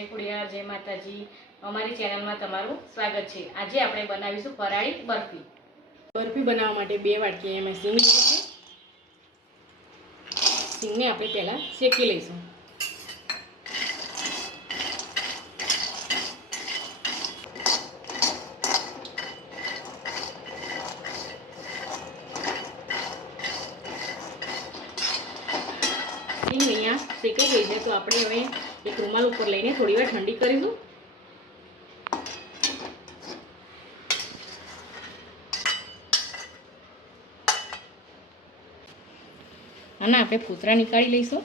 जय कुड़िया जय माताजी। अमारी चेनल में तमारुं स्वागत है। आज આપણે બનાવીશું ફરાળી બરફી। બરફી બનાવવા માટે 2 વાટકી એમાં સિંગ લીધી છે। સિંગને આપણે પહેલા શેકી લઈશું। सिंग अहींया શેકાઈ ગઈ છે તો આપણે હવે एक रूमाल ऊपर लईने थोड़ी वार ठंडी करीशुं। आना आपणे फूतरा निकाળી लईशुं।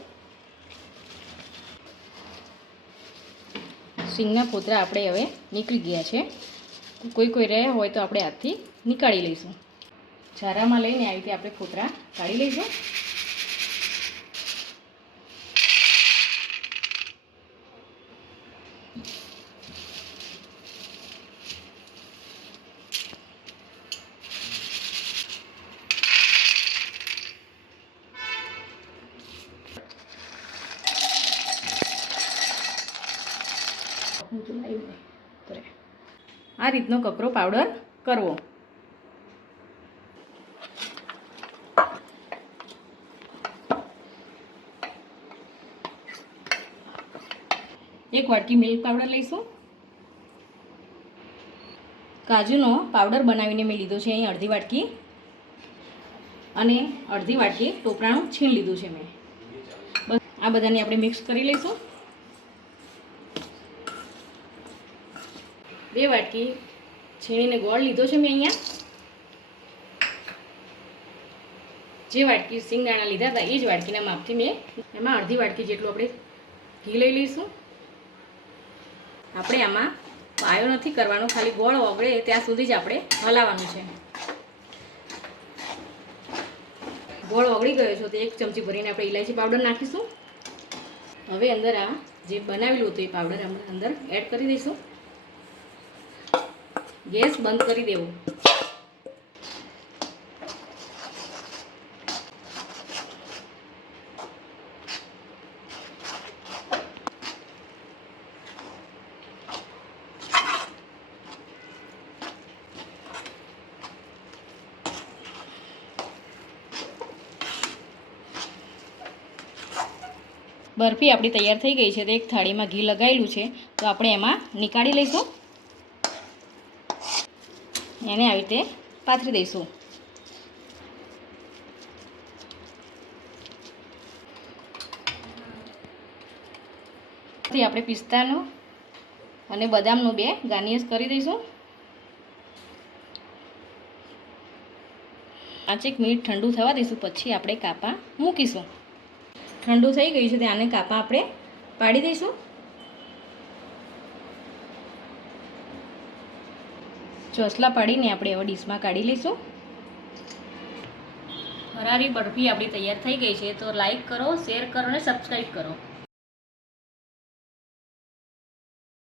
सिंगना फूतरा आपणे हवे निकળી गया छे। कोई कोई रह्या होय तो आपणे हाथथी निकाળી लईशुं। झारामां लईने आ रीते आपणे फूतरा काढी लईशुं। आ रीतनो कपरो पाउडर करवो। एक वाटकी मिल्क पाउडर लईशुं। काजूनो पाउडर बनावीने मैं लीधो छे अहीं अर्धी वाटकी अने अर्धी वाटकी टोपरानुं छीण लीधुं छे मैं। बस आ बधाने आपणे मिक्स करी लईशुं। 2 वाटकी छीणीने गोळ लीधो छे मैं अहींया। जे वाटकी सिंगदाणा लीधा था ए ज वाटकीना मापथी मैं एमां अर्धी वाटकी जेटલું આપણે ઘી લઈ લઈશું। આપણે આમાં પાયો નથી કરવાનો, ખાલી ગોળ ઓગળે ત્યાં સુધી જ આપણે હલાવવાનું છે। ગોળ ઓગળી ગયો છે તો 1 ચમચી ભરીને આપણે ઇલાયચી પાવડર નાખીશું। હવે અંદર આ જે બનાવેલું હતું એ પાવડર આપણે અંદર એડ કરી દઈશું। गैस बंद करी देवो। बर्फी आपणी तैयार थई गई है। तो एक थाली में घी लगायेलुं छे तो आपणे एमां निकाળી लईशुं। एने आ रीते पाथरी दईशुं। आपणे पिस्तानो अने बदामनो 2 गार्निश करी दईशुं। 5 मिनिट ठंडू थवा दईशुं पछी आपणे कापा मूकीशुं। ठंडू थई गयुं छे तो आने कापा आपणे पाड़ी दईशुं। ચોસલા પાડીને આપણે હવે ડીશમાં કાઢી લઈશું। ફરાળી બરફી આપણી તૈયાર થઈ ગઈ છે। તો લાઈક કરો, શેર કરો અને સબસ્ક્રાઈબ કરો।